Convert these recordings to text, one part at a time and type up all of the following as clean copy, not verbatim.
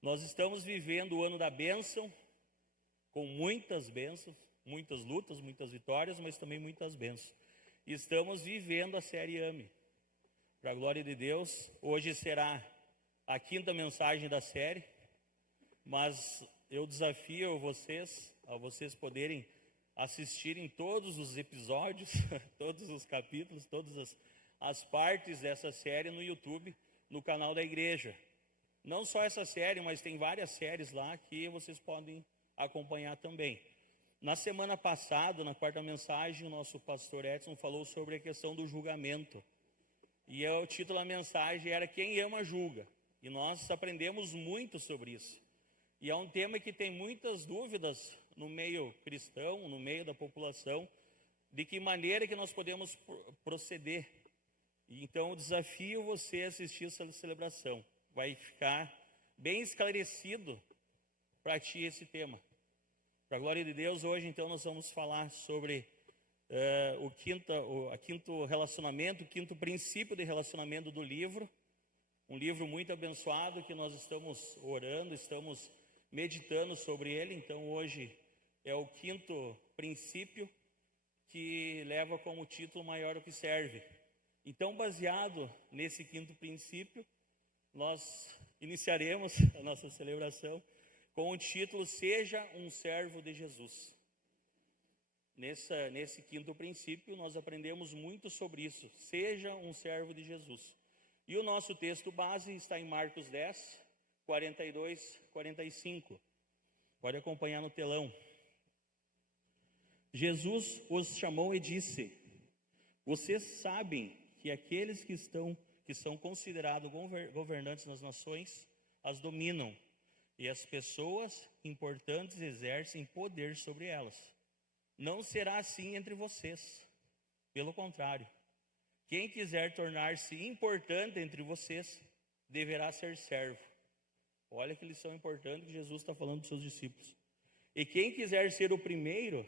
Nós estamos vivendo o ano da bênção, com muitas bênçãos, muitas lutas, muitas vitórias, mas também muitas bênçãos. E estamos vivendo a série AME. Para a glória de Deus, hoje será a 5ª mensagem da série, mas eu desafio a vocês poderem assistirem todos os episódios, todos os capítulos, todas as partes dessa série no YouTube, no canal da igreja. Não só essa série, mas tem várias séries lá que vocês podem acompanhar também. Na semana passada, na 4ª mensagem, o nosso pastor Edson falou sobre a questão do julgamento. E o título da mensagem era Quem Ama Julga. E nós aprendemos muito sobre isso. E é um tema que tem muitas dúvidas no meio cristão, no meio da população, de que maneira que nós podemos proceder. E então eu desafio você a assistir essa celebração. Vai ficar bem esclarecido para ti esse tema. Para a glória de Deus, hoje então nós vamos falar sobre o quinto relacionamento, o 5º princípio de relacionamento do livro. Um livro muito abençoado que nós estamos orando, estamos meditando sobre ele. Então hoje é o 5º princípio que leva como título Maior o que serve. Então, baseado nesse 5º princípio, nós iniciaremos a nossa celebração com o título Seja um Servo de Jesus. Nesse 5º princípio, nós aprendemos muito sobre isso. Seja um servo de Jesus. E o nosso texto base está em Marcos 10, 42, 45. Pode acompanhar no telão. Jesus os chamou e disse: Vocês sabem que aqueles que são considerados governantes nas nações as dominam, e as pessoas importantes exercem poder sobre elas. Não será assim entre vocês. Pelo contrário, quem quiser tornar-se importante entre vocês deverá ser servo. Olha que lição importante que Jesus está falando dos seus discípulos. E quem quiser ser o primeiro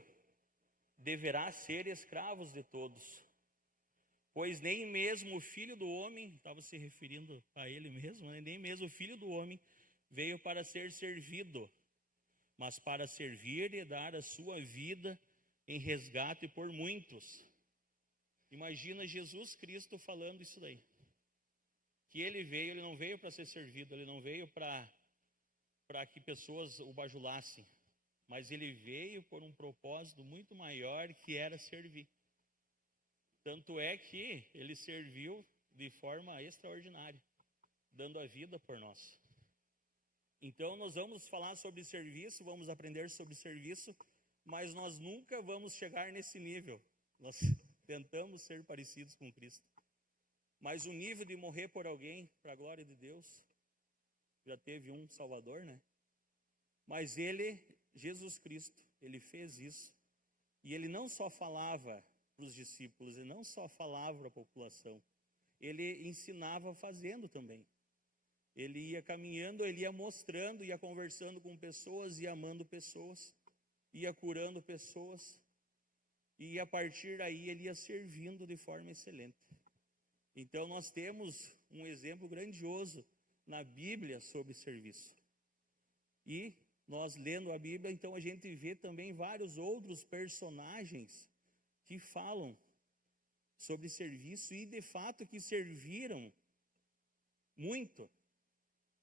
deverá ser escravo de todos. Pois nem mesmo o Filho do Homem, estava se referindo a ele mesmo, nem mesmo o Filho do Homem veio para ser servido, mas para servir e dar a sua vida em resgate por muitos. Imagina Jesus Cristo falando isso daí. Que ele não veio para ser servido, ele não veio para que pessoas o bajulassem, mas ele veio por um propósito muito maior, que era servir. Tanto é que ele serviu de forma extraordinária, dando a vida por nós. Então nós vamos falar sobre serviço, vamos aprender sobre serviço, mas nós nunca vamos chegar nesse nível. Nós tentamos ser parecidos com Cristo. Mas o nível de morrer por alguém, para a glória de Deus, já teve um Salvador, né? Mas Jesus Cristo, ele fez isso. E ele não só falava para os discípulos, ele não só falava para a população, ele ensinava fazendo também. Ele ia caminhando, ele ia mostrando, ia conversando com pessoas, ia amando pessoas, ia curando pessoas, e a partir daí ele ia servindo de forma excelente. Então nós temos um exemplo grandioso na Bíblia sobre serviço. E nós lendo a Bíblia, então a gente vê também vários outros personagens que falam sobre serviço e de fato que serviram muito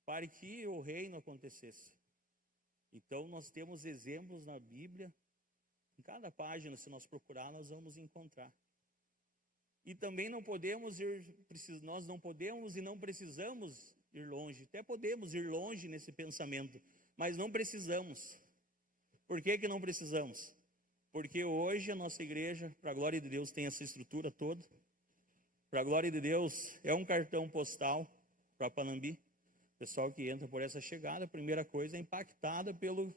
para que o reino acontecesse. Então nós temos exemplos na Bíblia, em cada página, se nós procurar, nós vamos encontrar. E também nós não podemos e não precisamos ir longe. Até podemos ir longe nesse pensamento, mas não precisamos. Por que não precisamos? Porque hoje a nossa igreja, para a glória de Deus, tem essa estrutura toda. Para a glória de Deus, é um cartão postal para Panambi. O pessoal que entra por essa chegada, a primeira coisa é impactada pelo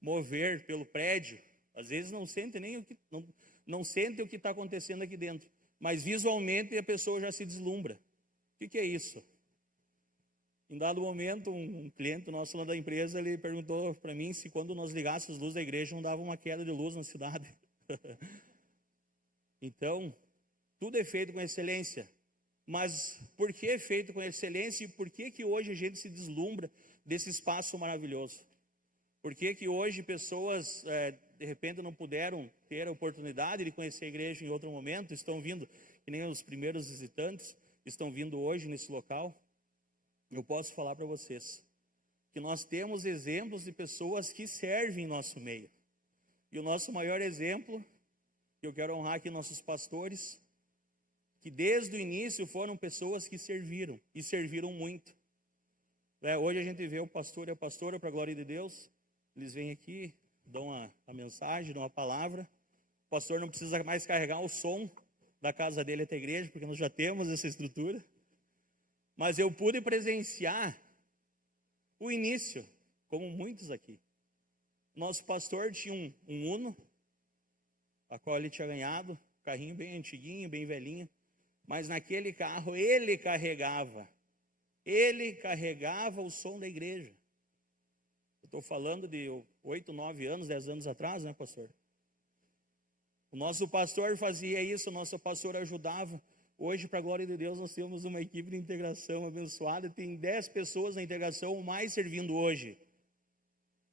mover, pelo prédio. Às vezes não sente nem não sente o que está acontecendo aqui dentro. Mas visualmente a pessoa já se deslumbra. O que é isso? Em dado momento, um cliente nosso lá da empresa, ele perguntou para mim se quando nós ligássemos as luzes da igreja não dava uma queda de luz na cidade. Então, tudo é feito com excelência. Mas por que é feito com excelência e por que hoje a gente se deslumbra desse espaço maravilhoso. Por que que hoje pessoas, de repente, não puderam ter a oportunidade de conhecer a igreja em outro momento, estão vindo, que nem os primeiros visitantes, estão vindo hoje nesse local? Eu posso falar para vocês que nós temos exemplos de pessoas que servem em nosso meio. E o nosso maior exemplo, que eu quero honrar aqui nossos pastores, que desde o início foram pessoas que serviram, e serviram muito. Hoje a gente vê o pastor e a pastora, para a glória de Deus, eles vêm aqui, dão a mensagem, dão a palavra. O pastor não precisa mais carregar o som da casa dele até a igreja, porque nós já temos essa estrutura. Mas eu pude presenciar o início, como muitos aqui. Nosso pastor tinha um Uno, a qual ele tinha ganhado, carrinho bem antiguinho, bem velhinho, mas naquele carro ele carregava o som da igreja. Eu estou falando de 8, 9 anos, 10 anos atrás, né, pastor? O nosso pastor fazia isso, o nosso pastor ajudava. Hoje, para a glória de Deus, nós temos uma equipe de integração abençoada, tem 10 pessoas na integração, mais servindo hoje.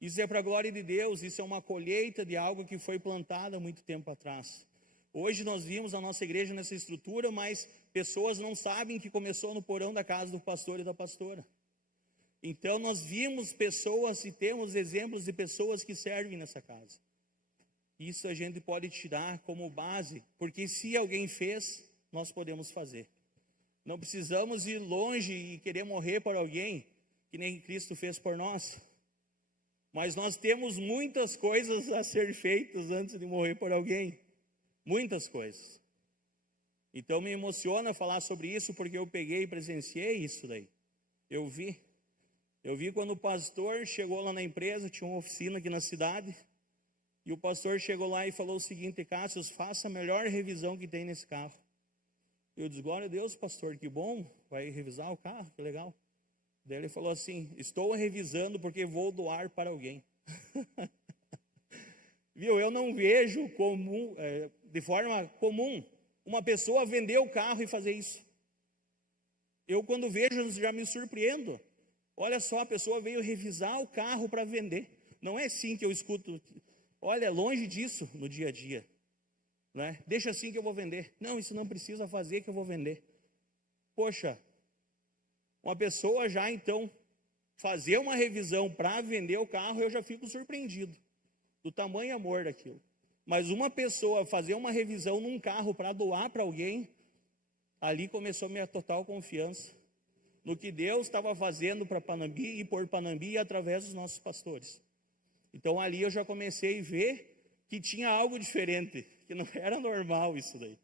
Isso é para a glória de Deus, isso é uma colheita de algo que foi plantado há muito tempo atrás. Hoje nós vimos a nossa igreja nessa estrutura, mas pessoas não sabem que começou no porão da casa do pastor e da pastora. Então nós vimos pessoas e temos exemplos de pessoas que servem nessa casa. Isso a gente pode tirar como base, porque se alguém fez, nós podemos fazer. Não precisamos ir longe e querer morrer por alguém, que nem Cristo fez por nós. Mas nós temos muitas coisas a ser feitas antes de morrer por alguém. Muitas coisas. Então me emociona falar sobre isso, porque eu peguei e presenciei isso daí. Eu vi quando o pastor chegou lá na empresa, tinha uma oficina aqui na cidade, e o pastor chegou lá e falou o seguinte: Cássio, faça a melhor revisão que tem nesse carro. Eu disse: glória a Deus, pastor, que bom, vai revisar o carro, que legal. Daí ele falou assim: estou revisando porque vou doar para alguém. Viu, eu não vejo de forma comum uma pessoa vender o carro e fazer isso. Eu, quando vejo, já me surpreendo. Olha só, a pessoa veio revisar o carro para vender. Não é assim que eu escuto. Olha, longe disso no dia a dia, né? Deixa assim que eu vou vender. Não, isso não precisa fazer que eu vou vender. Poxa, uma pessoa já então fazer uma revisão para vender o carro, eu já fico surpreendido do tamanho amor daquilo. Mas uma pessoa fazer uma revisão num carro para doar para alguém, ali começou a minha total confiança no que Deus estava fazendo para Panambi e por Panambi através dos nossos pastores. Então ali eu já comecei a ver que tinha algo diferente, que não era normal isso daí,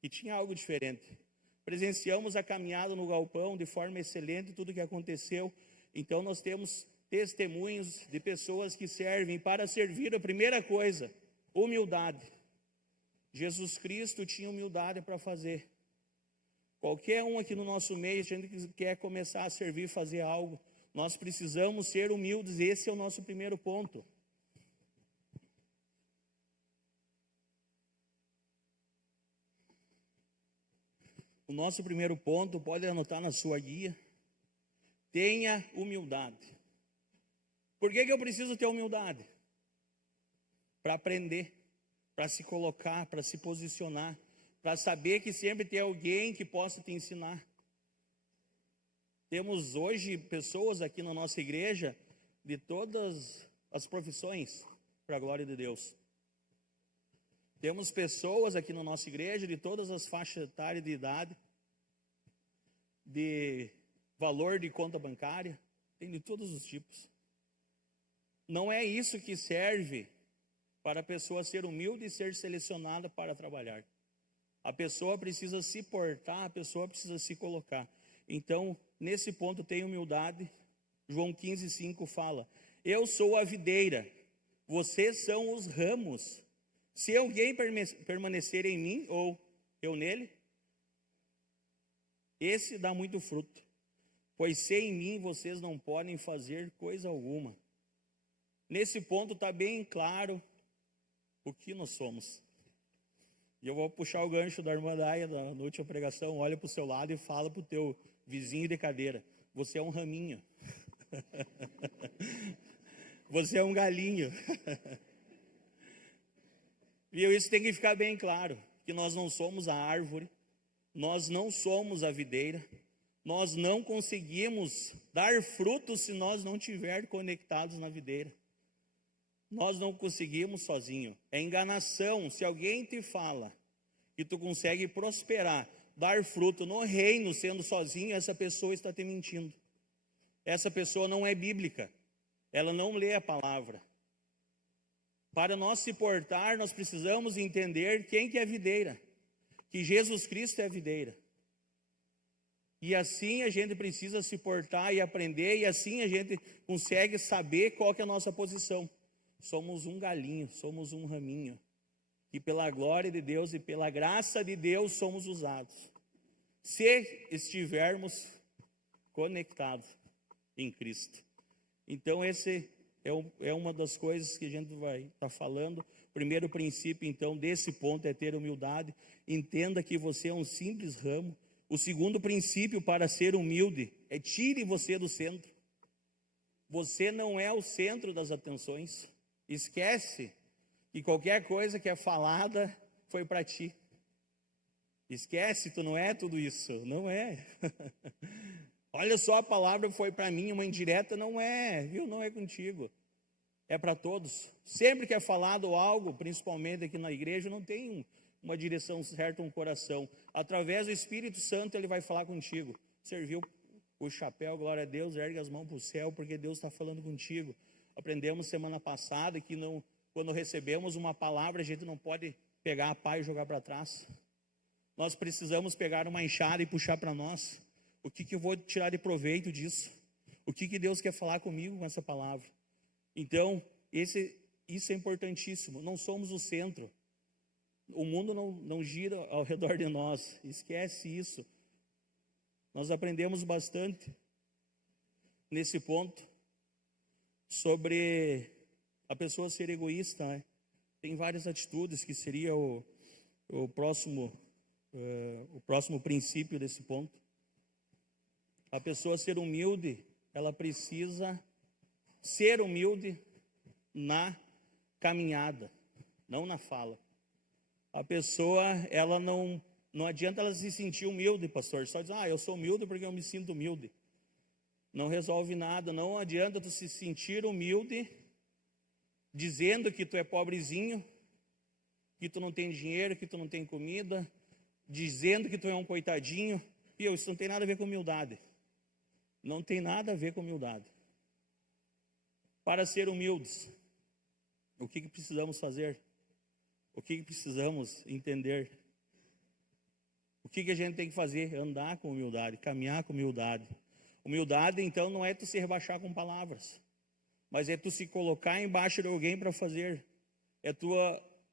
que tinha algo diferente. Presenciamos a caminhada no galpão de forma excelente, tudo que aconteceu. Então nós temos testemunhos de pessoas que servem. Para servir, a primeira coisa, humildade. Jesus Cristo tinha humildade para fazer. Qualquer um aqui no nosso meio, se a gente quer começar a servir, fazer algo, nós precisamos ser humildes. Esse é o nosso primeiro ponto. O nosso primeiro ponto, pode anotar na sua guia: tenha humildade. Por que eu preciso ter humildade? Para aprender, para se colocar, para se posicionar, para saber que sempre tem alguém que possa te ensinar. Temos hoje pessoas aqui na nossa igreja de todas as profissões, para a glória de Deus. Temos pessoas aqui na nossa igreja de todas as faixas etárias de idade, de valor de conta bancária, tem de todos os tipos. Não é isso que serve para a pessoa ser humilde e ser selecionada para trabalhar. A pessoa precisa se portar, a pessoa precisa se colocar. Então, nesse ponto, tem humildade. João 15:5 fala: eu sou a videira, vocês são os ramos. Se alguém permanecer em mim, ou eu nele, esse dá muito fruto. Pois sem mim vocês não podem fazer coisa alguma. Nesse ponto está bem claro o que nós somos. E eu vou puxar o gancho da irmã Daia na última pregação. Olha para o seu lado e fala para o teu vizinho de cadeira: você é um raminho. Você é um galinho. E isso tem que ficar bem claro, que nós não somos a árvore, nós não somos a videira, nós não conseguimos dar frutos se nós não estivermos conectados na videira. Nós não conseguimos sozinho. É enganação. Se alguém te fala que tu consegue prosperar, dar fruto no reino sendo sozinho, essa pessoa está te mentindo. Essa pessoa não é bíblica. Ela não lê a palavra. Para nós se portar, nós precisamos entender quem que é a videira. Que Jesus Cristo é a videira. E assim a gente precisa se portar e aprender, e assim a gente consegue saber qual que é a nossa posição. Somos um galinho, somos um raminho, que pela glória de Deus e pela graça de Deus somos usados. Se estivermos conectados em Cristo. Então esse é uma das coisas que a gente vai estar falando. O primeiro princípio, então, desse ponto é ter humildade. Entenda que você é um simples ramo. O segundo princípio para ser humilde é tire você do centro. Você não é o centro das atenções. Esquece que qualquer coisa que é falada foi para ti. Esquece, tu não é tudo isso. Não é. Olha só, a palavra foi para mim, uma indireta, não é, viu? Não é contigo. É para todos. Sempre que é falado algo, principalmente aqui na igreja, não tem uma direção certa, um coração. Através do Espírito Santo, ele vai falar contigo. Serviu o chapéu, glória a Deus, ergue as mãos para o céu, porque Deus está falando contigo. Aprendemos semana passada que não, quando recebemos uma palavra, a gente não pode pegar a pá e jogar para trás. Nós precisamos pegar uma enxada e puxar para nós. O que eu vou tirar de proveito disso? O que Deus quer falar comigo com essa palavra? Então, isso é importantíssimo. Não somos o centro. O mundo não gira ao redor de nós. Esquece isso. Nós aprendemos bastante nesse ponto sobre a pessoa ser egoísta, né? Tem várias atitudes que seria o próximo princípio desse ponto. A pessoa ser humilde, ela precisa ser humilde na caminhada, não na fala. A pessoa, ela não adianta ela se sentir humilde, pastor, só dizer, eu sou humilde porque eu me sinto humilde. Não resolve nada. Não adianta tu se sentir humilde dizendo que tu é pobrezinho, que tu não tem dinheiro, que tu não tem comida, dizendo que tu é um coitadinho. E isso não tem nada a ver com humildade. Não tem nada a ver com humildade. Para ser humildes, o que precisamos fazer? O que precisamos entender? O que a gente tem que fazer? Andar com humildade, caminhar com humildade. Humildade, então, não é tu se rebaixar com palavras, mas é tu se colocar embaixo de alguém para fazer. É tu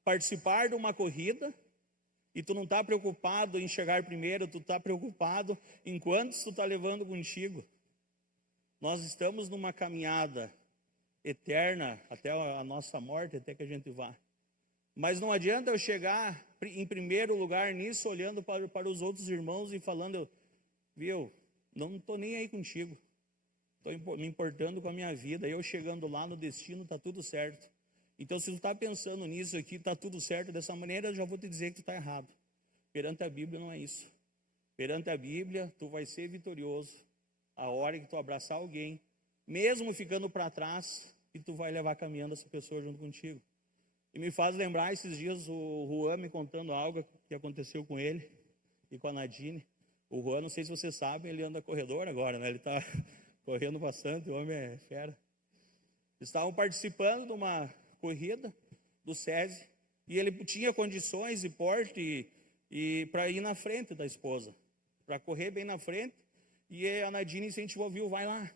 participar de uma corrida e tu não está preocupado em chegar primeiro, tu está preocupado em quantos tu está levando contigo. Nós estamos numa caminhada eterna até a nossa morte, até que a gente vá. Mas não adianta eu chegar em primeiro lugar nisso, olhando para os outros irmãos e falando, viu, não estou nem aí contigo. Estou me importando com a minha vida. Eu chegando lá no destino, está tudo certo. Então, se tu está pensando nisso aqui, está tudo certo dessa maneira, eu já vou te dizer que tu está errado. Perante a Bíblia não é isso. Perante a Bíblia, tu vai ser vitorioso a hora que tu abraçar alguém, mesmo ficando para trás, e tu vai levar caminhando essa pessoa junto contigo. E me faz lembrar esses dias o Juan me contando algo que aconteceu com ele e com a Nadine. O Juan, não sei se vocês sabem, ele anda corredor agora, né? Ele está correndo bastante, o homem é fera. Estavam participando de uma corrida do SESI e ele tinha condições e porte e para ir na frente da esposa, para correr bem na frente. E a Nadine incentivou, viu, vai lá,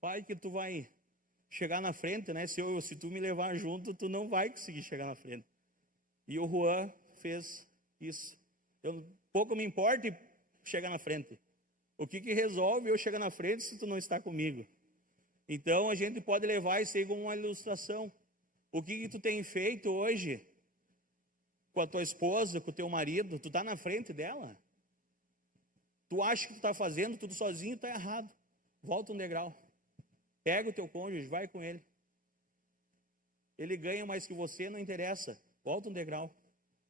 vai que tu vai chegar na frente, né? Se tu me levar junto, tu não vai conseguir chegar na frente. E o Juan fez isso. Pouco me importa chegar na frente. O que resolve eu chegar na frente se tu não está comigo? Então a gente pode levar isso aí como uma ilustração. O que tu tem feito hoje com a tua esposa, com o teu marido? Tu está na frente dela? Tu acha que tu está fazendo tudo sozinho? Está errado. Volta um degrau. Pega o teu cônjuge, vai com ele. Ele ganha mais que você, não interessa. Volta um degrau.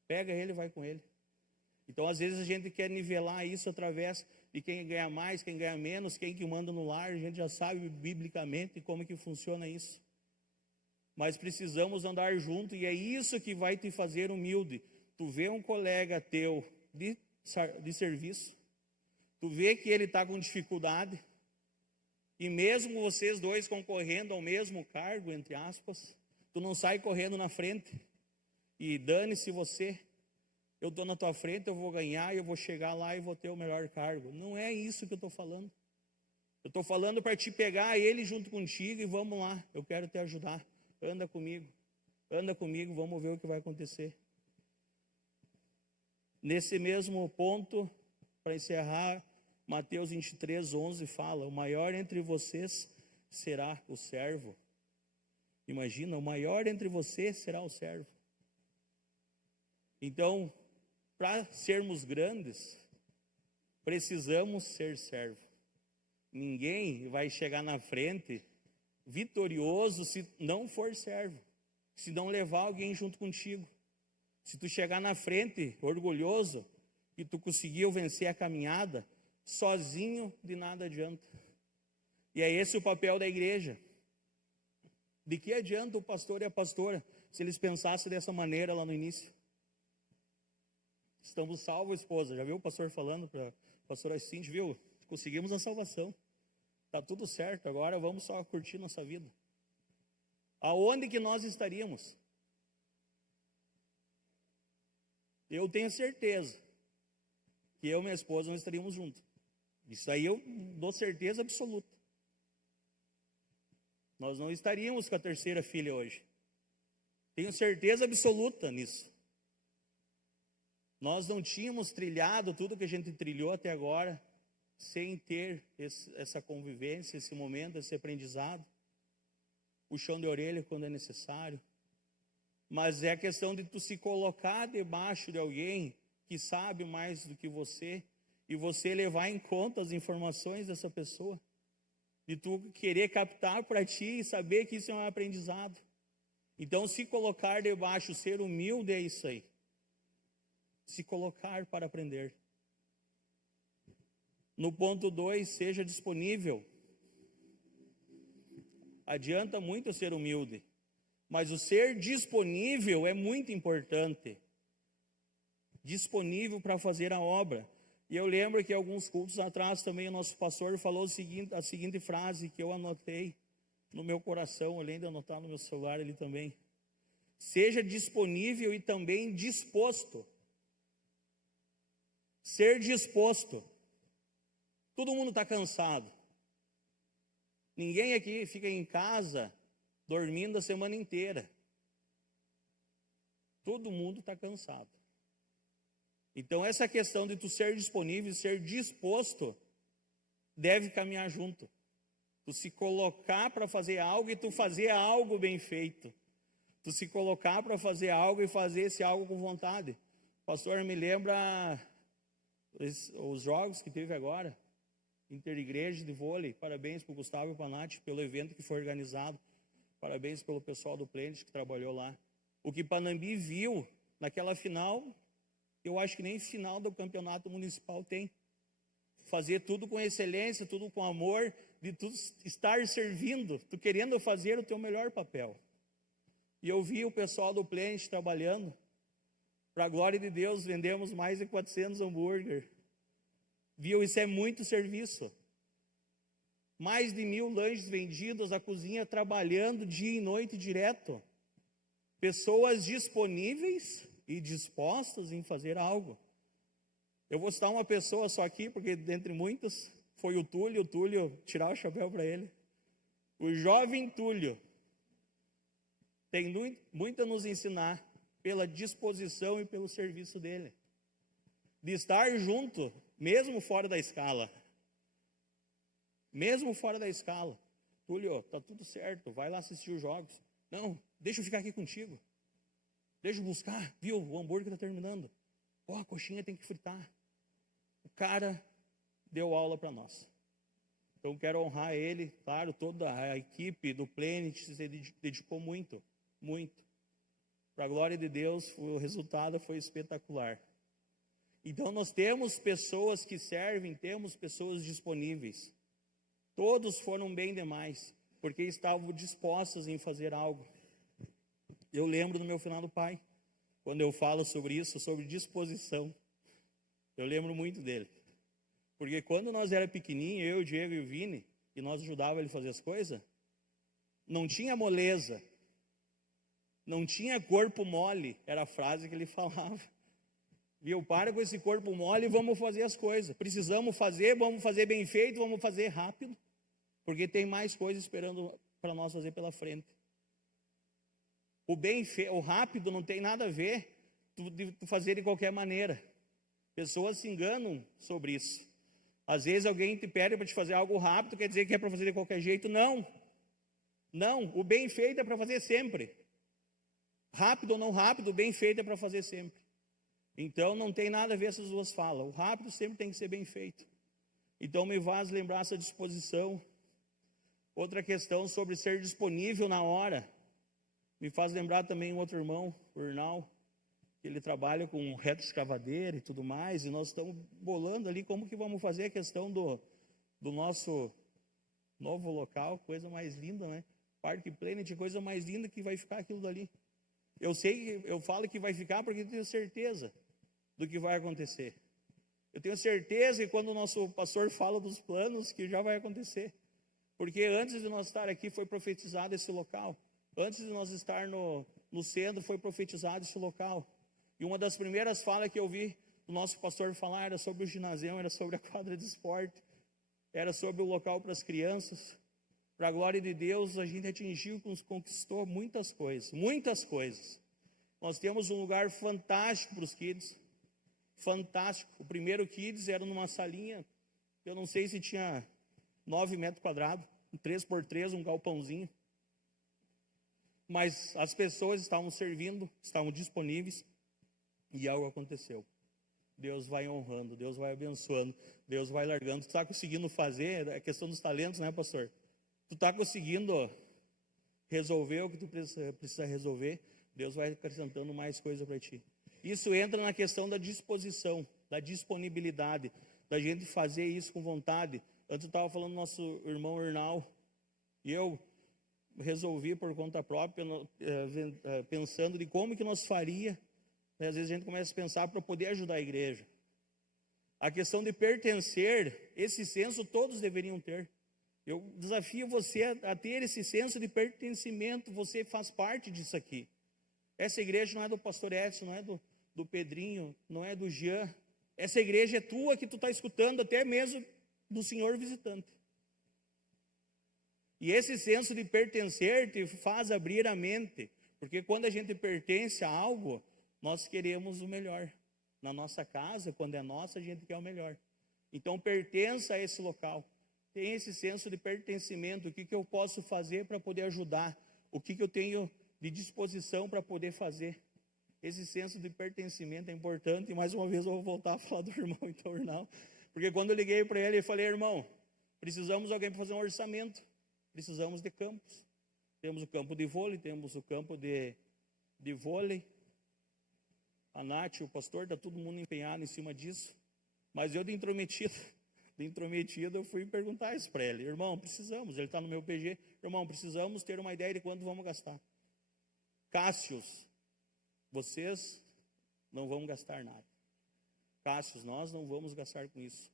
Pega ele, vai com ele. Então, às vezes, a gente quer nivelar isso através de quem ganha mais, quem ganha menos, quem que manda no lar. A gente já sabe biblicamente como que funciona isso. Mas precisamos andar junto e é isso que vai te fazer humilde. Tu vê um colega teu de serviço, tu vê que ele está com dificuldade, e mesmo vocês dois concorrendo ao mesmo cargo, entre aspas, tu não sai correndo na frente e dane-se você, eu estou na tua frente, eu vou ganhar, eu vou chegar lá e vou ter o melhor cargo. Não é isso que eu estou falando. Eu estou falando para te pegar ele junto contigo e vamos lá, eu quero te ajudar. Anda comigo, vamos ver o que vai acontecer. Nesse mesmo ponto, para encerrar, Mateus 23, 11 fala: o maior entre vocês será o servo. Imagina, o maior entre vocês será o servo. Então, para sermos grandes, precisamos ser servo. Ninguém vai chegar na frente vitorioso se não for servo, se não levar alguém junto contigo. Se tu chegar na frente orgulhoso e tu conseguiu vencer a caminhada, sozinho de nada adianta. E é esse o papel da igreja. De que adianta o pastor e a pastora se eles pensassem dessa maneira lá no início? Estamos salvos, esposa. Já viu o pastor falando para a pastora Cindy, viu? Conseguimos a salvação. Está tudo certo, agora vamos só curtir nossa vida. Aonde que nós estaríamos? Eu tenho certeza que eu e minha esposa não estaríamos juntos. Isso aí eu dou certeza absoluta. Nós não estaríamos com a terceira filha hoje. Tenho certeza absoluta nisso. Nós não tínhamos trilhado tudo que a gente trilhou até agora sem ter essa convivência, esse momento, esse aprendizado, puxão de orelha quando é necessário. Mas é a questão de tu se colocar debaixo de alguém que sabe mais do que você e você levar em conta as informações dessa pessoa, de tu querer captar para ti e saber que isso é um aprendizado. Então, se colocar debaixo, ser humilde é isso aí. Se colocar para aprender. No ponto 2, seja disponível. Adianta muito ser humilde, mas o ser disponível é muito importante. Disponível para fazer a obra. E eu lembro que alguns cultos atrás também o nosso pastor falou a seguinte frase que eu anotei no meu coração, além de anotar no meu celular ali também. Seja disponível e também disposto. Ser disposto. Todo mundo está cansado. Ninguém aqui fica em casa dormindo a semana inteira. Todo mundo está cansado. Então essa questão de tu ser disponível e ser disposto deve caminhar junto. Tu se colocar para fazer algo e tu fazer algo bem feito. Tu se colocar para fazer algo e fazer esse algo com vontade. Pastor, me lembra os jogos que teve agora. Interigreja de vôlei, parabéns para o Gustavo e para a Nath pelo evento que foi organizado, parabéns pelo pessoal do Planet que trabalhou lá. O que Panambi viu naquela final, eu acho que nem final do campeonato municipal tem. Fazer tudo com excelência, tudo com amor, de tudo estar servindo, tu querendo fazer o teu melhor papel. E eu vi o pessoal do Planet trabalhando, para a glória de Deus, vendemos mais de 400 hambúrguer. Viu, isso é muito serviço. Mais de 1000 lanches vendidos, a cozinha trabalhando dia e noite direto. Pessoas disponíveis e dispostas em fazer algo. Eu vou citar uma pessoa só aqui, porque dentre muitas, foi o Túlio. O Túlio, tirar o chapéu para ele. O jovem Túlio tem muito a nos ensinar pela disposição e pelo serviço dele. De estar junto, mesmo fora da escala. Mesmo fora da escala. Túlio, tá tudo certo, vai lá assistir os jogos. Não, deixa eu ficar aqui contigo. Deixa eu buscar, viu, o hambúrguer está terminando. Pô, a coxinha tem que fritar. O cara deu aula para nós. Então, quero honrar ele, claro, toda a equipe do Planet se dedicou muito, muito. Para a glória de Deus, o resultado foi espetacular. Então, nós temos pessoas que servem, temos pessoas disponíveis. Todos foram bem demais, porque estavam dispostos em fazer algo. Eu lembro do meu finado pai, quando eu falo sobre isso, sobre disposição. Eu lembro muito dele. Porque quando nós era pequenininho, eu, o Diego e o Vini, e nós ajudávamos ele a fazer as coisas, não tinha moleza, não tinha corpo mole, era a frase que ele falava. Viu? Para com esse corpo mole e vamos fazer as coisas. Precisamos fazer, vamos fazer bem feito, vamos fazer rápido, porque tem mais coisas esperando para nós fazer pela frente. O rápido não tem nada a ver de fazer de qualquer maneira. Pessoas se enganam sobre isso. Às vezes alguém te pede para te fazer algo rápido, quer dizer que é para fazer de qualquer jeito. Não. Não, o bem feito é para fazer sempre. Rápido ou não rápido, o bem feito é para fazer sempre. Então não tem nada a ver essas duas falas. O rápido sempre tem que ser bem feito. Então me faz lembrar essa disposição. Outra questão sobre ser disponível na hora. Me faz lembrar também um outro irmão, o Arnal, que ele trabalha com reto escavadeira e tudo mais, e nós estamos bolando ali como que vamos fazer a questão do nosso novo local, coisa mais linda, né? Parque Planet, coisa mais linda que vai ficar aquilo dali. Eu falo que vai ficar porque eu tenho certeza do que vai acontecer. Eu tenho certeza que quando o nosso pastor fala dos planos, que já vai acontecer. Porque antes de nós estar aqui foi profetizado esse local. Antes de nós estar no centro foi profetizado esse local. E uma das primeiras falas que eu vi o nosso pastor falar era sobre o ginásio, era sobre a quadra de esporte, era sobre o local para as crianças. Para a glória de Deus, a gente atingiu, conquistou muitas coisas, muitas coisas. Nós temos um lugar fantástico para os kids, fantástico. O primeiro kids era numa salinha, eu não sei se tinha 9 metros quadrados, um 3x3, um galpãozinho. Mas as pessoas estavam servindo, estavam disponíveis, e algo aconteceu. Deus vai honrando, Deus vai abençoando, Deus vai largando. Tu está conseguindo fazer, é questão dos talentos, né, pastor? Tu está conseguindo resolver o que tu precisa resolver, Deus vai acrescentando mais coisa para ti. Isso entra na questão da disposição, da disponibilidade, da gente fazer isso com vontade. Antes eu estava falando do nosso irmão Arnal, e eu resolvi por conta própria, pensando de como que nós faria. Às vezes a gente começa a pensar para poder ajudar a igreja. A questão de pertencer, esse senso todos deveriam ter. Eu desafio você a ter esse senso de pertencimento, você faz parte disso aqui. Essa igreja não é do pastor Edson, não é do Pedrinho, não é do Jean. Essa igreja é tua, que tu está escutando até mesmo do Senhor visitante. E esse senso de pertencer te faz abrir a mente, porque quando a gente pertence a algo, nós queremos o melhor. Na nossa casa, quando é nossa, a gente quer o melhor. Então pertença a esse local. Tem esse senso de pertencimento, o que eu posso fazer para poder ajudar, o que eu tenho de disposição para poder fazer. Esse senso de pertencimento é importante, e mais uma vez eu vou voltar a falar do irmão então, Arnal, porque quando eu liguei para ele, eu falei, irmão, precisamos de alguém para fazer um orçamento, precisamos de campos. Temos o campo de vôlei, temos o campo de vôlei, a Nath, o pastor, está todo mundo empenhado em cima disso, mas eu de intrometido, eu fui perguntar isso para ele, irmão, precisamos, ele está no meu PG, irmão, precisamos ter uma ideia de quanto vamos gastar. Cássius, vocês não vão gastar nada. Cássius, nós não vamos gastar com isso.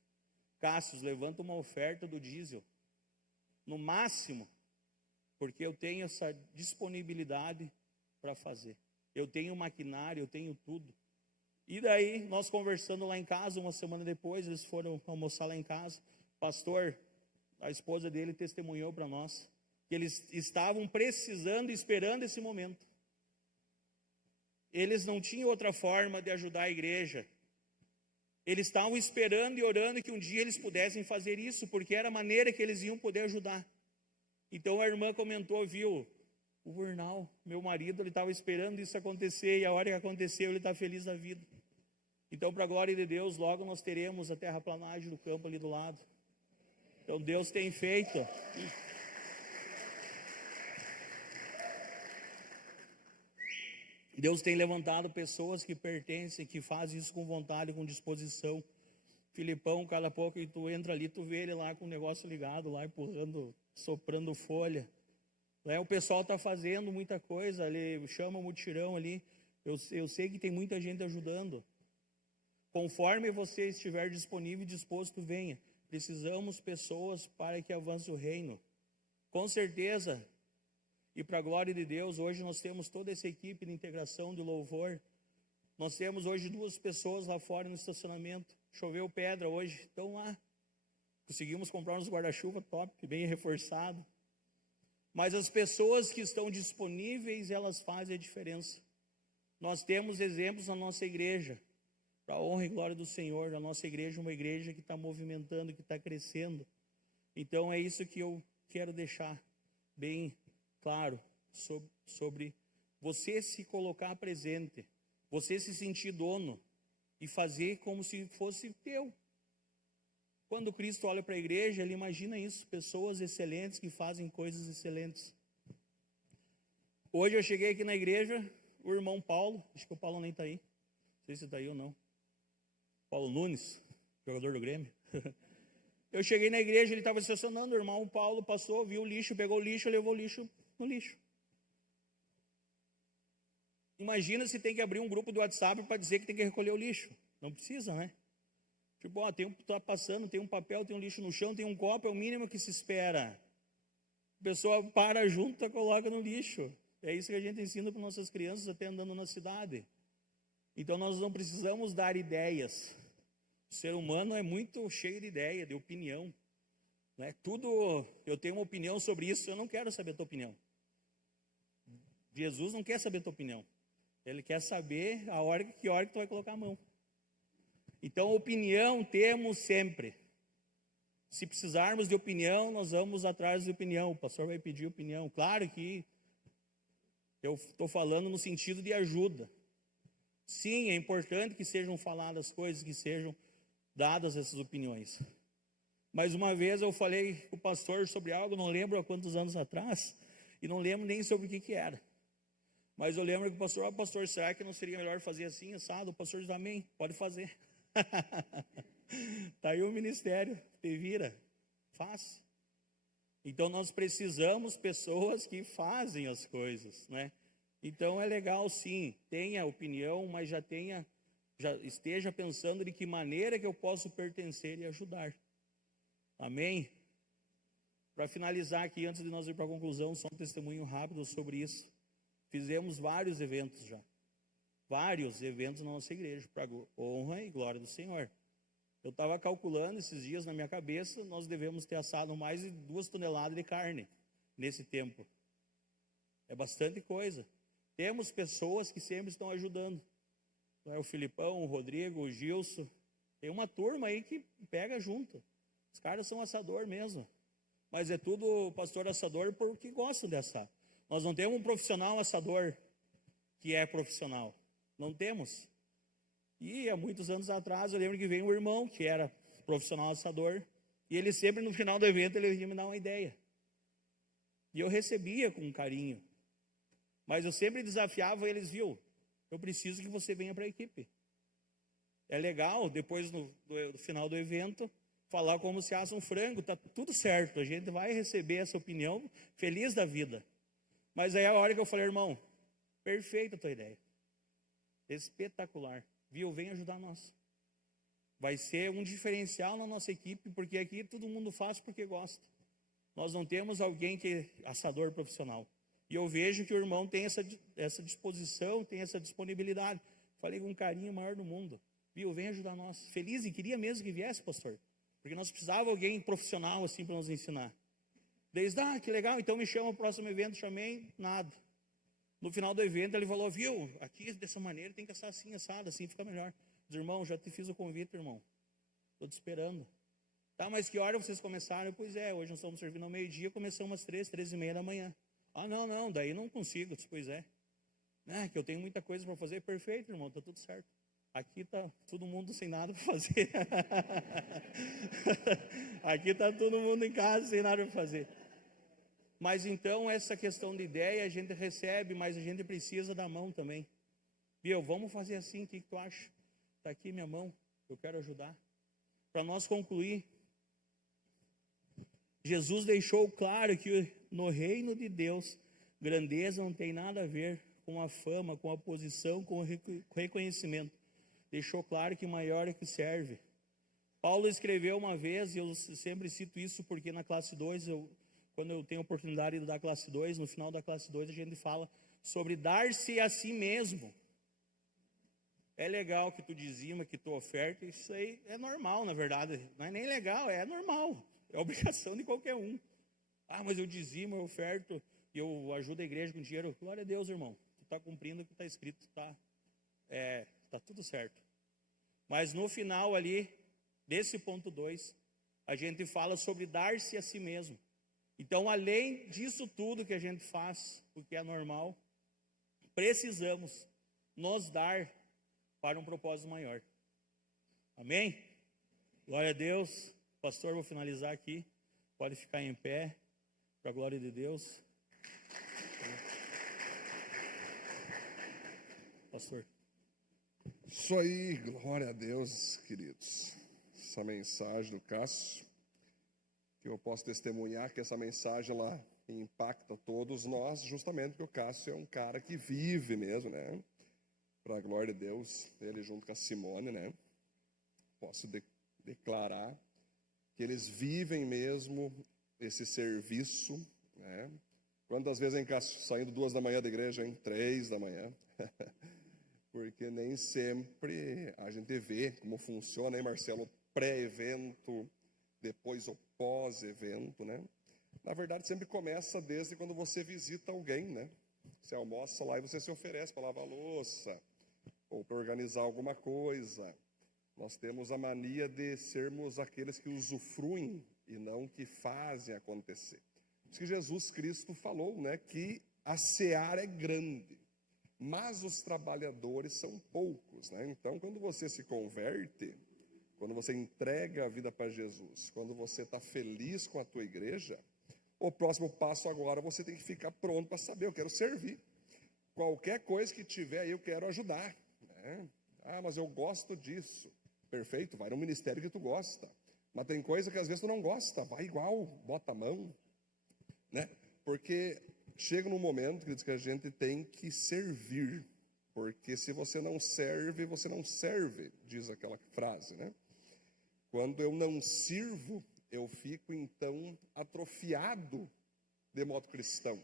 Cássius, levanta uma oferta do diesel, no máximo, porque eu tenho essa disponibilidade para fazer. Eu tenho maquinário, eu tenho tudo. E daí, nós conversando lá em casa, uma semana depois, eles foram almoçar lá em casa. O pastor, a esposa dele, testemunhou para nós que eles estavam precisando e esperando esse momento. Eles não tinham outra forma de ajudar a igreja. Eles estavam esperando e orando que um dia eles pudessem fazer isso, porque era a maneira que eles iam poder ajudar. Então a irmã comentou, viu, o Arnal, meu marido, ele estava esperando isso acontecer, e a hora que aconteceu, ele está feliz da vida. Então, para a glória de Deus, logo nós teremos a terraplanagem do campo ali do lado. Então Deus tem feito. Deus tem levantado pessoas que pertencem, que fazem isso com vontade, com disposição. Filipão, cada pouco que tu entra ali, tu vê ele lá com o negócio ligado, lá empurrando, soprando folha. O pessoal está fazendo muita coisa ali, chama o mutirão ali. Eu sei que tem muita gente ajudando. Conforme você estiver disponível e disposto, venha. Precisamos pessoas para que avance o reino. Com certeza, e para a glória de Deus, hoje nós temos toda essa equipe de integração, de louvor. Nós temos hoje 2 pessoas lá fora no estacionamento. Choveu pedra hoje, estão lá. Conseguimos comprar uns guarda-chuva top, bem reforçado. Mas as pessoas que estão disponíveis, elas fazem a diferença. Nós temos exemplos na nossa igreja. Para a honra e glória do Senhor, a nossa igreja é uma igreja que está movimentando, que está crescendo. Então é isso que eu quero deixar bem claro sobre você se colocar presente, você se sentir dono e fazer como se fosse teu. Quando Cristo olha para a igreja, ele imagina isso, pessoas excelentes que fazem coisas excelentes. Hoje eu cheguei aqui na igreja, o irmão Paulo, acho que o Paulo nem está aí, não sei se está aí ou não. Paulo Nunes, jogador do Grêmio. Eu cheguei na igreja, ele estava estacionando, o irmão Paulo passou, viu o lixo, pegou o lixo, levou o lixo no lixo. Imagina se tem que abrir um grupo do WhatsApp para dizer que tem que recolher o lixo. Não precisa, né? Tipo, tá passando, tem um papel, tem um lixo no chão, tem um copo, é o mínimo que se espera. A pessoa para junto, coloca no lixo. É isso que a gente ensina para nossas crianças até andando na cidade. Então nós não precisamos dar ideias. O ser humano é muito cheio de ideia, de opinião. Né? Tudo, eu tenho uma opinião sobre isso, eu não quero saber a tua opinião. Jesus não quer saber a tua opinião. Ele quer saber que hora que tu vai colocar a mão. Então, opinião temos sempre. Se precisarmos de opinião, nós vamos atrás de opinião. O pastor vai pedir opinião. Claro que eu estou falando no sentido de ajuda. Sim, é importante que sejam faladas coisas, que sejam dadas essas opiniões. Mas uma vez eu falei com o pastor sobre algo, não lembro há quantos anos atrás, e não lembro nem sobre o que era. Mas eu lembro que o pastor, será que não seria melhor fazer assim, assado? O pastor diz, amém, pode fazer. Está aí o ministério, te vira, faz. Então nós precisamos pessoas que fazem as coisas, né? Então é legal sim, tenha opinião, mas já esteja pensando de que maneira que eu posso pertencer e ajudar. Amém? Para finalizar aqui, antes de nós ir para a conclusão, só um testemunho rápido sobre isso. Fizemos vários eventos já. Vários eventos na nossa igreja, para honra e glória do Senhor. Eu estava calculando esses dias na minha cabeça, nós devemos ter assado mais de 2 toneladas de carne nesse tempo. É bastante coisa. Temos pessoas que sempre estão ajudando. O Filipão, o Rodrigo, o Gilson. Tem uma turma aí que pega junto. Os caras são assador mesmo. Mas é tudo pastor assador porque gostam de assar. Nós não temos um profissional assador que é profissional. Não temos. E há muitos anos atrás eu lembro que veio um irmão que era profissional assador. E ele sempre no final do evento ele ia me dar uma ideia. E eu recebia com carinho. Mas eu sempre desafiava eles, viu? Eu preciso que você venha para a equipe. É legal, depois do final do evento, falar como se assa um frango, tá tudo certo, a gente vai receber essa opinião feliz da vida. Mas aí a hora que eu falei, irmão, perfeita a tua ideia. Espetacular. Viu? Vem ajudar nós. Vai ser um diferencial na nossa equipe, porque aqui todo mundo faz porque gosta. Nós não temos alguém que é assador profissional. E eu vejo que o irmão tem essa disposição, tem essa disponibilidade. Falei com um carinho maior do mundo. Viu? Vem ajudar nós. Feliz e queria mesmo que viesse, pastor. Porque nós precisávamos de alguém profissional assim para nos ensinar. Desde, que legal, então me chama para o próximo evento, chamei, nada. No final do evento ele falou, viu, aqui dessa maneira tem que assar assim, assado, assim fica melhor. Diz, irmão, já te fiz o convite, irmão. Estou te esperando. Tá, mas que hora vocês começaram? Pois é, hoje nós estamos servindo ao meio-dia, começamos às 3h30 da manhã. Não, daí não consigo. Pois é. Que eu tenho muita coisa para fazer. Perfeito, irmão, está tudo certo. Aqui está todo mundo sem nada para fazer. Aqui está todo mundo em casa sem nada para fazer. Mas então, essa questão de ideia, a gente recebe, mas a gente precisa da mão também. Viu, vamos fazer assim, o que tu acha? Está aqui minha mão, eu quero ajudar. Para nós concluir, Jesus deixou claro que no reino de Deus, grandeza não tem nada a ver com a fama, com a posição, com o reconhecimento. Deixou claro que maior é que serve. Paulo escreveu uma vez, e eu sempre cito isso porque na classe 2, quando eu tenho a oportunidade de dar classe 2, no final da classe 2 a gente fala sobre dar-se a si mesmo. É legal que tu dizima, que tu oferta, isso aí é normal, na verdade. Não é nem legal, é normal. É obrigação de qualquer um. Ah, mas eu dizimo, eu oferto, e eu ajudo a igreja com dinheiro. Glória a Deus, irmão. Tu está cumprindo o que está escrito, tá tudo certo. Mas no final ali, desse ponto 2, a gente fala sobre dar-se a si mesmo. Então, além disso tudo que a gente faz, o que é normal, precisamos nos dar para um propósito maior. Amém? Glória a Deus. Pastor, vou finalizar aqui. Pode ficar em pé, para a glória de Deus. Pastor. Isso aí, glória a Deus, queridos. Essa mensagem do Cássio, que eu posso testemunhar que essa mensagem ela impacta todos nós, justamente porque o Cássio é um cara que vive mesmo, né? Para a glória de Deus, ele junto com a Simone, né? Posso declarar que eles vivem mesmo esse serviço, né? Quantas vezes, hein, Cássio, saindo 2 da manhã da igreja, hein? 3 da manhã. Porque nem sempre a gente vê como funciona, hein, Marcelo? O pré-evento, depois o pós-evento, né? Na verdade, sempre começa desde quando você visita alguém, né? Você almoça lá e você se oferece para lavar a louça, ou para organizar alguma coisa. Nós temos a mania de sermos aqueles que usufruem e não que fazem acontecer. Por isso que Jesus Cristo falou, né, que a seara é grande, mas os trabalhadores são poucos, né? Então, quando você se converte, quando você entrega a vida para Jesus, quando você está feliz com a tua igreja, o próximo passo agora você tem que ficar pronto para saber, eu quero servir. Qualquer coisa que tiver, eu quero ajudar, né? Ah, mas eu gosto disso. Perfeito, vai no ministério que tu gosta. Mas tem coisa que às vezes tu não gosta, vai igual, bota a mão, né? Porque chega num momento, queridos, que a gente tem que servir. Porque se você não serve, diz aquela frase, né? Quando eu não sirvo, eu fico então atrofiado de modo cristão.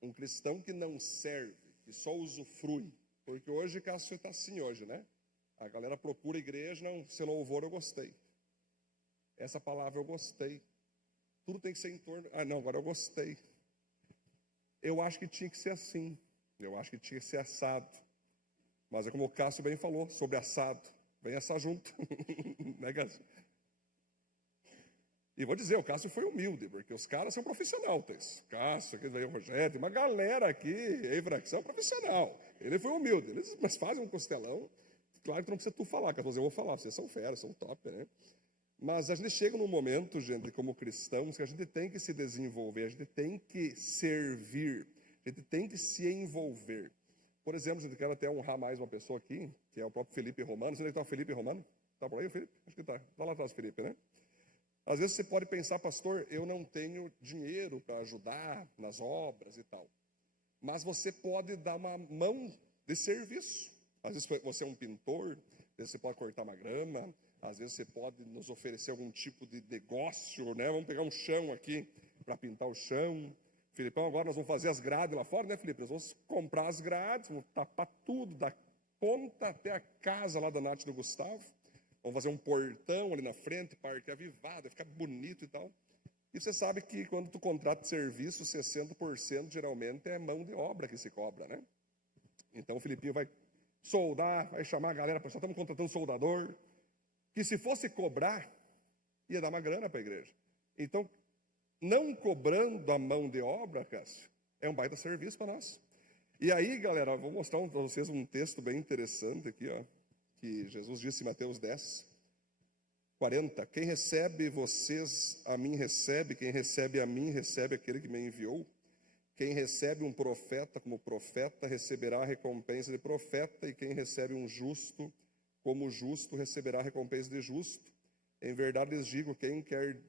Um cristão que não serve, que só usufrui. Porque hoje, Cássio, está assim hoje, né? A galera procura igreja, não, se louvor eu gostei. Essa palavra eu gostei. Tudo tem que ser em torno, não, agora eu gostei. Eu acho que tinha que ser assim. Eu acho que tinha que ser assado. Mas é como o Cássio bem falou, sobre assado. Vem assar junto. Né, Cássio? E vou dizer, o Cássio foi humilde, porque os caras são profissionais. Cássio, aqui veio o Rogério, tem uma galera aqui, que são profissional. Ele foi humilde, mas fazem um costelão. Claro que não precisa tu falar, Cássio, eu vou falar, vocês são feras, são top, né? Mas a gente chega num momento, gente, como cristãos, que a gente tem que se desenvolver, a gente tem que servir, a gente tem que se envolver. Por exemplo, a gente quer até honrar mais uma pessoa aqui, que é o próprio Felipe Romano. Você onde está o Felipe Romano? Está por aí o Felipe? Acho que está. Está lá atrás o Felipe, né? Às vezes você pode pensar, pastor, eu não tenho dinheiro para ajudar nas obras e tal. Mas você pode dar uma mão de serviço. Às vezes você é um pintor, às vezes você pode cortar uma grama, às vezes você pode nos oferecer algum tipo de negócio, né? Vamos pegar um chão aqui para pintar o chão. Filipão, agora nós vamos fazer as grades lá fora, né, Felipe? Nós vamos comprar as grades, vamos tapar tudo, da ponta até a casa lá da Nath e do Gustavo. Vamos fazer um portão ali na frente, parque avivado, vai ficar bonito e tal. E você sabe que quando tu contrata serviço, 60% geralmente é mão de obra que se cobra, né? Então o Filipinho vai soldar, vai chamar a galera, pessoal, estamos contratando soldador, que se fosse cobrar, ia dar uma grana para a igreja. Então, não cobrando a mão de obra, Cássio, é um baita serviço para nós. E aí, galera, vou mostrar para vocês um texto bem interessante aqui, ó, que Jesus disse em Mateus 10. 40. Quem recebe vocês, a mim recebe. Quem recebe a mim, recebe aquele que me enviou. Quem recebe um profeta como profeta, receberá a recompensa de profeta. E quem recebe um justo como justo, receberá a recompensa de justo. Em verdade lhes digo, quem quer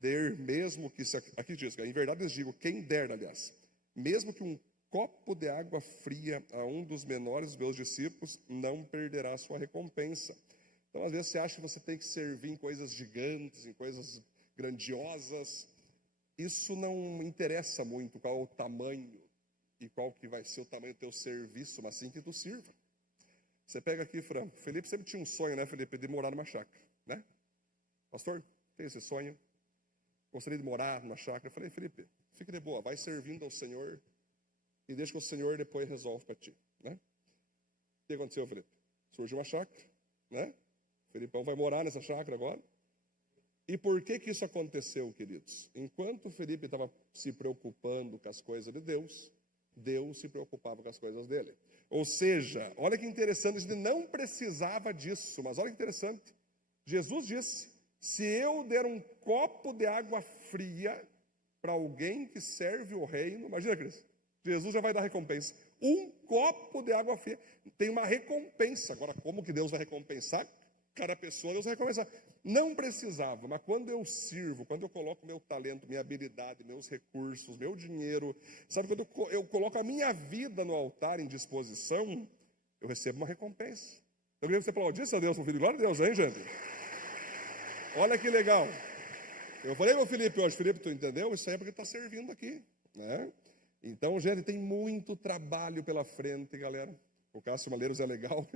der, mesmo que... Aqui diz, em verdade lhes digo, quem der, aliás, mesmo que um copo de água fria a um dos menores dos meus discípulos, não perderá sua recompensa. Então, às vezes, você acha que você tem que servir em coisas gigantes, em coisas grandiosas. Isso não interessa muito qual é o tamanho e qual que vai ser o tamanho do teu serviço, mas sim que tu sirva. Você pega aqui, Franco. Felipe sempre tinha um sonho, né, Felipe, de morar numa chácara, né? Pastor, tem esse sonho? Gostaria de morar numa chácara. Eu falei, Felipe, fique de boa, vai servindo ao Senhor e deixa que o Senhor depois resolve para ti, né? O que aconteceu, Felipe? Surgiu uma chácara, né? Felipão vai morar nessa chácara agora. E por que isso aconteceu, queridos? Enquanto Felipe estava se preocupando com as coisas de Deus, Deus se preocupava com as coisas dele. Ou seja, olha que interessante, ele não precisava disso, mas olha que interessante. Jesus disse, se eu der um copo de água fria para alguém que serve o reino, imagina, Cristo, Jesus já vai dar recompensa. Um copo de água fria tem uma recompensa. Agora, como que Deus vai recompensar? Cada pessoa Deus vai recompensar. Não precisava, mas quando eu sirvo, quando eu coloco meu talento, minha habilidade, meus recursos, meu dinheiro, sabe, quando eu coloco a minha vida no altar em disposição, eu recebo uma recompensa. Eu queria que você aplaudisse a Deus, meu filho. Glória a Deus, hein, gente? Olha que legal. Eu falei, meu Felipe, hoje, Felipe, tu entendeu? Isso aí é porque está servindo aqui, né? Então, gente, tem muito trabalho pela frente, galera. O Cássio Malheiros é legal,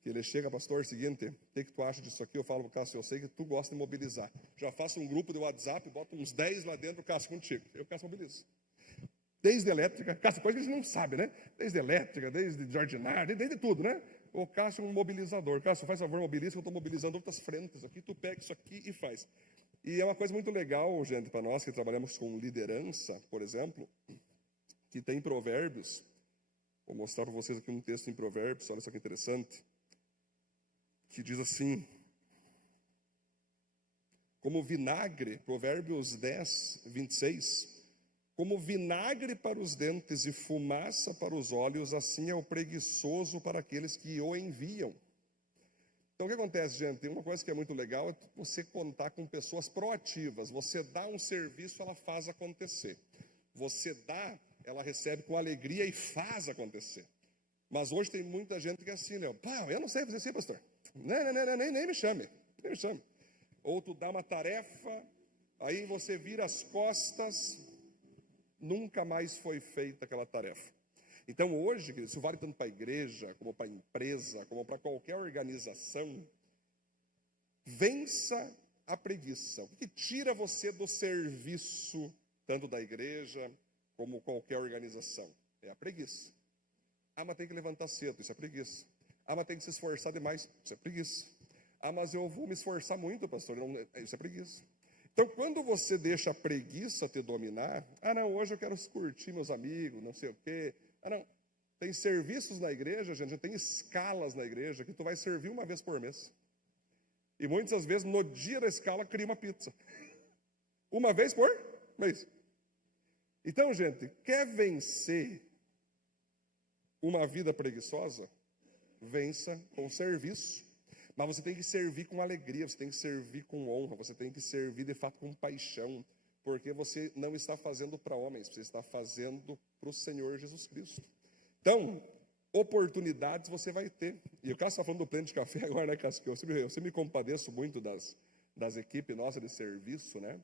que ele chega, pastor, é o seguinte, o que tu acha disso aqui? Eu falo pro Cássio, eu sei que tu gosta de mobilizar. Já faço um grupo de WhatsApp, boto uns 10 lá dentro, Cássio, contigo. Eu, Cássio, mobilizo. Desde elétrica, Cássio, coisa que a gente não sabe, né? Desde elétrica, desde jardinária, desde tudo, né? O Cássio é um mobilizador. Cássio, faz favor, mobiliza, que eu estou mobilizando outras frentes aqui, tu pega isso aqui e faz. E é uma coisa muito legal, gente, para nós que trabalhamos com liderança, por exemplo, que tem Provérbios. Vou mostrar para vocês aqui um texto em Provérbios, olha só que interessante, que diz assim, como vinagre, Provérbios 10, 26, como vinagre para os dentes e fumaça para os olhos, assim é o preguiçoso para aqueles que o enviam. Então, o que acontece, gente? Uma coisa que é muito legal é você contar com pessoas proativas. Você dá um serviço, ela faz acontecer. Você dá, ela recebe com alegria e faz acontecer. Mas hoje tem muita gente que é assim, né? Pá, eu não sei fazer assim, pastor. Nem me chame, nem me chame. Ou tu dá uma tarefa, aí você vira as costas, nunca mais foi feita aquela tarefa. Então hoje, isso vale tanto para a igreja, como para a empresa, como para qualquer organização. Vença a preguiça. O que tira você do serviço, tanto da igreja, como qualquer organização? É a preguiça. Ah, mas tem que levantar cedo, isso é preguiça. Ah, mas tem que se esforçar demais, isso é preguiça. Ah, mas eu vou me esforçar muito, pastor, não, isso é preguiça. Então, quando você deixa a preguiça te dominar, ah, não, hoje eu quero curtir meus amigos, não sei o quê. Ah, não, tem serviços na igreja, gente, tem escalas na igreja que tu vai servir uma vez por mês. E muitas vezes, no dia da escala, cria uma pizza. Uma vez por mês. Então, gente, quer vencer uma vida preguiçosa? Vença com serviço. Mas você tem que servir com alegria, você tem que servir com honra, você tem que servir de fato com paixão, porque você não está fazendo para homens, você está fazendo para o Senhor Jesus Cristo. Então, oportunidades você vai ter. E o Cássio está falando do prêmio de café agora, né, Cássio? Eu sempre me compadeço muito das equipes nossas de serviço, né?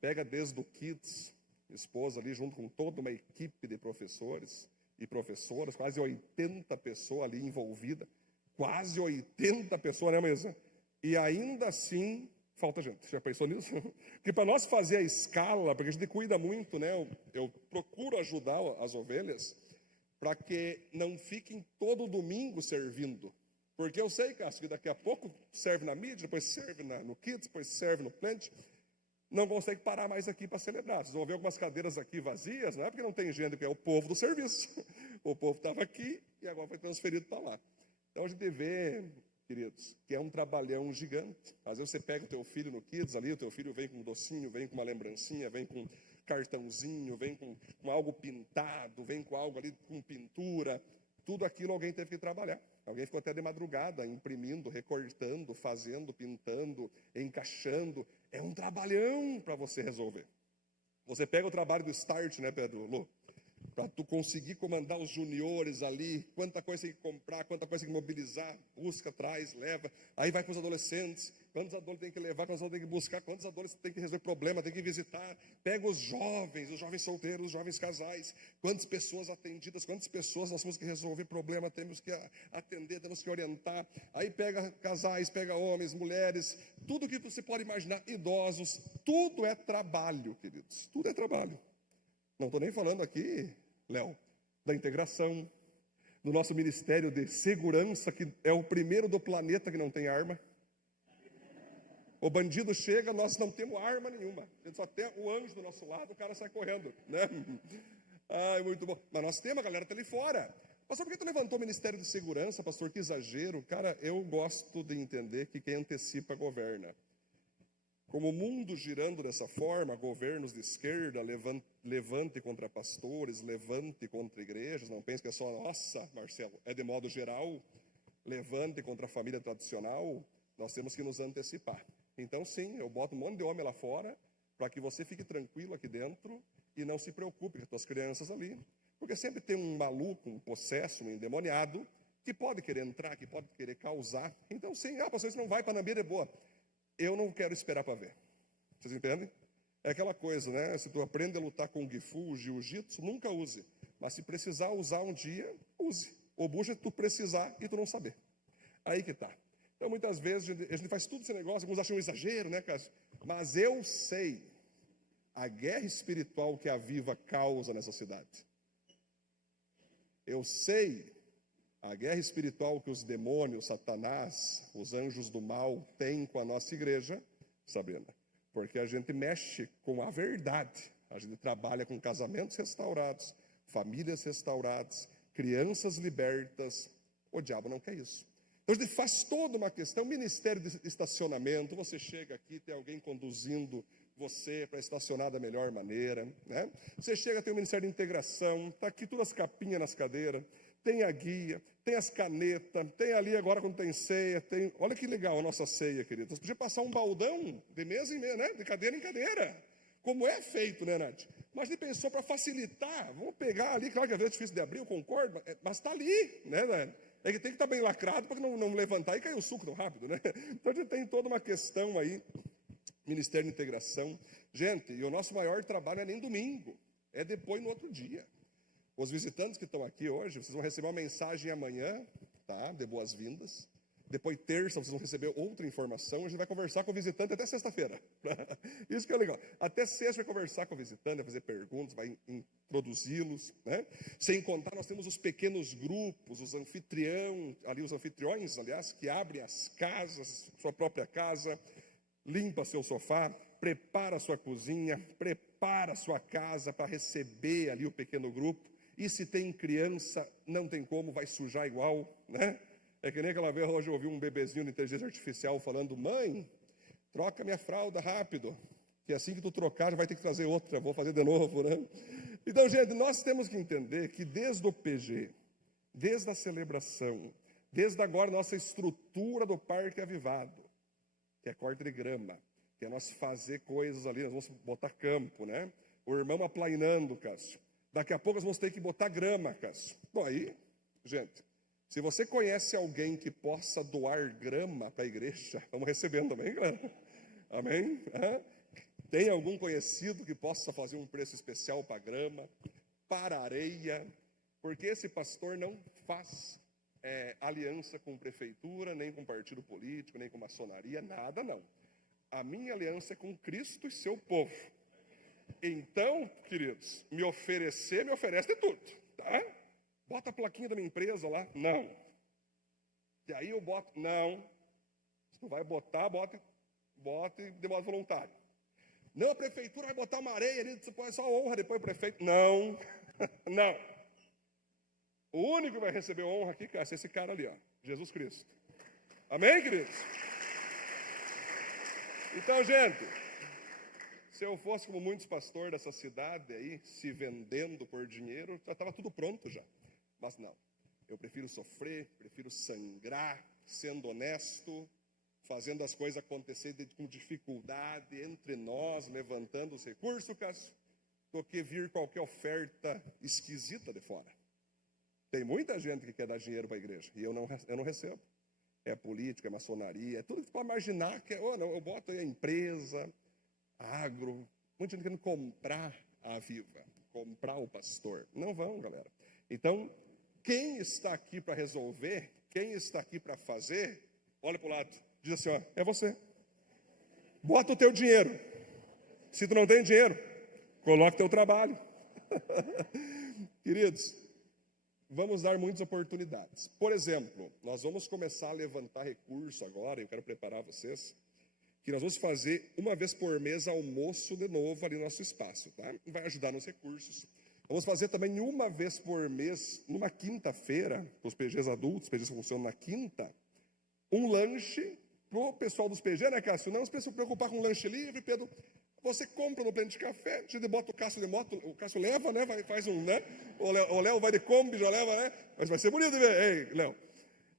Pega desde o Kids, esposa ali, junto com toda uma equipe de professores e professoras, quase 80 pessoas ali envolvidas. Quase 80 pessoas, né, mesa? E ainda assim, falta gente. Já pensou nisso? Porque para nós fazer a escala, porque a gente cuida muito, né? Eu procuro ajudar as ovelhas para que não fiquem todo domingo servindo. Porque eu sei, Cássio, que daqui a pouco serve na mídia, depois serve no Kids, depois serve no Plant. Não consegue parar mais aqui para celebrar. Vocês vão ver algumas cadeiras aqui vazias, não é porque não tem gente, porque é o povo do serviço. O povo estava aqui e agora foi transferido para lá. Então a gente vê queridos, que é um trabalhão gigante. Às vezes você pega o teu filho no Kids ali, o teu filho vem com um docinho, vem com uma lembrancinha, vem com um cartãozinho, vem com algo pintado, vem com algo ali com pintura. Tudo aquilo alguém teve que trabalhar. Alguém ficou até de madrugada imprimindo, recortando, fazendo, pintando, encaixando. É um trabalhão para você resolver. Você pega o trabalho do Start, né, Pedro Lu? Para tu conseguir comandar os juniores ali, quanta coisa tem que comprar, quanta coisa tem que mobilizar, busca, traz, leva. Aí vai para os adolescentes, quantos adolescentes tem que levar, quantos adolescentes tem que buscar, quantos adolescentes tem que resolver problema, tem que visitar. Pega os jovens solteiros, os jovens casais, quantas pessoas atendidas, quantas pessoas nós temos que resolver problema, temos que atender, temos que orientar. Aí pega casais, pega homens, mulheres, tudo que você pode imaginar, idosos, tudo é trabalho, queridos, tudo é trabalho. Não estou nem falando aqui, Léo, da integração, do nosso Ministério de Segurança, que é o primeiro do planeta que não tem arma. O bandido chega, nós não temos arma nenhuma. A gente só tem o anjo do nosso lado, o cara sai correndo, né? Ai, muito bom. Mas nós temos, a galera está ali fora. Pastor, por que tu levantou o Ministério de Segurança, pastor? Que exagero. Cara, eu gosto de entender que quem antecipa governa. Como o mundo girando dessa forma, governos de esquerda, levante contra pastores, levante contra igrejas, não pense que é só nossa, Marcelo, é de modo geral, levante contra a família tradicional, nós temos que nos antecipar. Então sim, eu boto um monte de homem lá fora, para que você fique tranquilo aqui dentro e não se preocupe com as tuas crianças ali. Porque sempre tem um maluco, um possesso, um endemoniado, que pode querer entrar, que pode querer causar. Então sim, pastor, isso não vai para a Namibia, é boa. Eu não quero esperar para ver. Vocês entendem? É aquela coisa, né? Se tu aprende a lutar com o Gifu, o Jiu-Jitsu, nunca use. Mas se precisar usar um dia, use. O bujo é tu precisar e tu não saber. Aí que tá. Então, muitas vezes, a gente faz tudo esse negócio, alguns acham um exagero, né, Cássio? Mas eu sei a guerra espiritual que a Viva causa nessa cidade. Eu sei a guerra espiritual que os demônios, Satanás, os anjos do mal têm com a nossa igreja, Sabrina, porque a gente mexe com a verdade, a gente trabalha com casamentos restaurados, famílias restauradas, crianças libertas. O diabo não quer isso. Então a gente faz toda uma questão, ministério de estacionamento, você chega aqui, tem alguém conduzindo você para estacionar da melhor maneira, né? Você chega, tem o ministério de integração, está aqui todas as capinhas nas cadeiras, tem a guia, tem as canetas, tem ali agora quando tem ceia, tem... Olha que legal a nossa ceia, queridos. Você podia passar um baldão de mesa em mesa, né? De cadeira em cadeira. Como é feito, né, Nath? Mas ele pensou para facilitar. Vamos pegar ali, claro que às vezes é difícil de abrir, eu concordo, mas está ali, né, Nath? É que tem que estar bem lacrado para não levantar e cair o suco tão rápido, né? Então a gente tem toda uma questão aí, Ministério de Integração. Gente, e o nosso maior trabalho não é nem domingo, é depois no outro dia. Os visitantes que estão aqui hoje, vocês vão receber uma mensagem amanhã, tá? De boas-vindas. Depois, terça, vocês vão receber outra informação. A gente vai conversar com o visitante até sexta-feira. Isso que é legal. Até sexta vai conversar com o visitante, vai fazer perguntas, vai introduzi-los, né? Sem contar, nós temos os pequenos grupos, os anfitriões, aliás, que abrem as casas, sua própria casa, limpa seu sofá, prepara a sua cozinha, prepara a sua casa para receber ali o pequeno grupo. E se tem criança, não tem como, vai sujar igual, né? É que nem aquela vez, hoje eu ouvi um bebezinho de inteligência artificial falando: mãe, troca minha fralda rápido, que assim que tu trocar, já vai ter que trazer outra, vou fazer de novo, né? Então, gente, nós temos que entender que desde o PG, desde a celebração, desde agora nossa estrutura do Parque Avivado, que é corte de grama, que é nós fazer coisas ali, nós vamos botar campo, né? O irmão aplainando, Cássio. Daqui a pouco nós vamos ter que botar grama, Cássio. Bom, aí, gente, se você conhece alguém que possa doar grama para a igreja, vamos recebendo, amém, galera? Amém? Tem algum conhecido que possa fazer um preço especial para grama, para areia? Porque esse pastor não faz aliança com prefeitura, nem com partido político, nem com maçonaria, nada não. A minha aliança é com Cristo e seu povo. Então, queridos, me oferece de tudo, tá? Bota a plaquinha da minha empresa lá, não. E aí eu boto, não. Se não vai botar, bote de modo voluntário. Não, a prefeitura vai botar uma areia ali, você põe só honra, depois o prefeito. Não, não. O único que vai receber honra aqui, Cássio, é esse cara ali, ó, Jesus Cristo. Amém, queridos? Então, gente, se eu fosse como muitos pastores dessa cidade aí, se vendendo por dinheiro, já estava tudo pronto já. Mas não, eu prefiro sofrer, prefiro sangrar, sendo honesto, fazendo as coisas acontecer com dificuldade, entre nós, levantando os recursos, Cássio, do que vir qualquer oferta esquisita de fora. Tem muita gente que quer dar dinheiro para a igreja, e eu não recebo. É política, é maçonaria, é tudo que você pode imaginar, que eu boto aí a empresa, agro, muita gente querendo comprar a Viva, comprar o pastor. Não vão, galera. Então, quem está aqui para resolver, quem está aqui para fazer, olha para o lado, diz assim, ó, é você. Bota o teu dinheiro. Se tu não tem dinheiro, coloca o teu trabalho. Queridos, vamos dar muitas oportunidades. Por exemplo, nós vamos começar a levantar recurso agora, eu quero preparar vocês, que nós vamos fazer uma vez por mês almoço de novo ali no nosso espaço, tá? Vai ajudar nos recursos. Vamos fazer também uma vez por mês, numa quinta-feira, para os PGs adultos, os PGs funcionam na quinta, um lanche para o pessoal dos PG, né, Cássio? Não se preocupar com lanche livre, Pedro. Você compra no plano de café, a gente bota o Cássio de moto, o Cássio leva, né? Faz um, né? O Léo vai de Kombi, já leva, né? Mas vai ser bonito, né? Ei, Léo.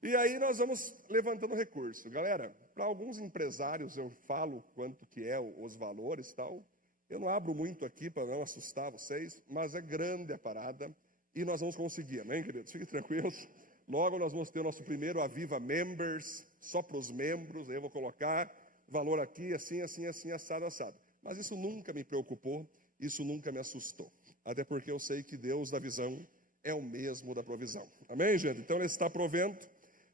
E aí nós vamos levantando recurso. Galera, para alguns empresários eu falo quanto que é os valores e tal. Eu não abro muito aqui para não assustar vocês, mas é grande a parada e nós vamos conseguir, amém, queridos? Fiquem tranquilos. Logo nós vamos ter o nosso primeiro Aviva Members, só para os membros. Aí eu vou colocar valor aqui, assim, assim, assim, assado, assado. Mas isso nunca me preocupou, isso nunca me assustou. Até porque eu sei que Deus da visão é o mesmo da provisão. Amém, gente? Então Ele está provendo,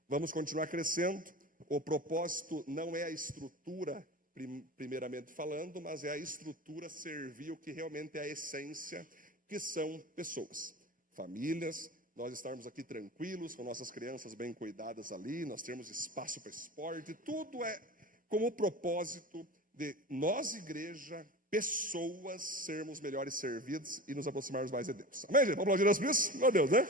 vamos continuar crescendo. O propósito não é a estrutura, primeiramente falando, mas é a estrutura servir o que realmente é a essência, que são pessoas, famílias, nós estarmos aqui tranquilos, com nossas crianças bem cuidadas ali, nós termos espaço para esporte, tudo é como o propósito de nós, igreja, pessoas, sermos melhores servidos e nos aproximarmos mais de Deus. Amém, gente? Vamos aplaudir Deus por isso? Meu Deus, né?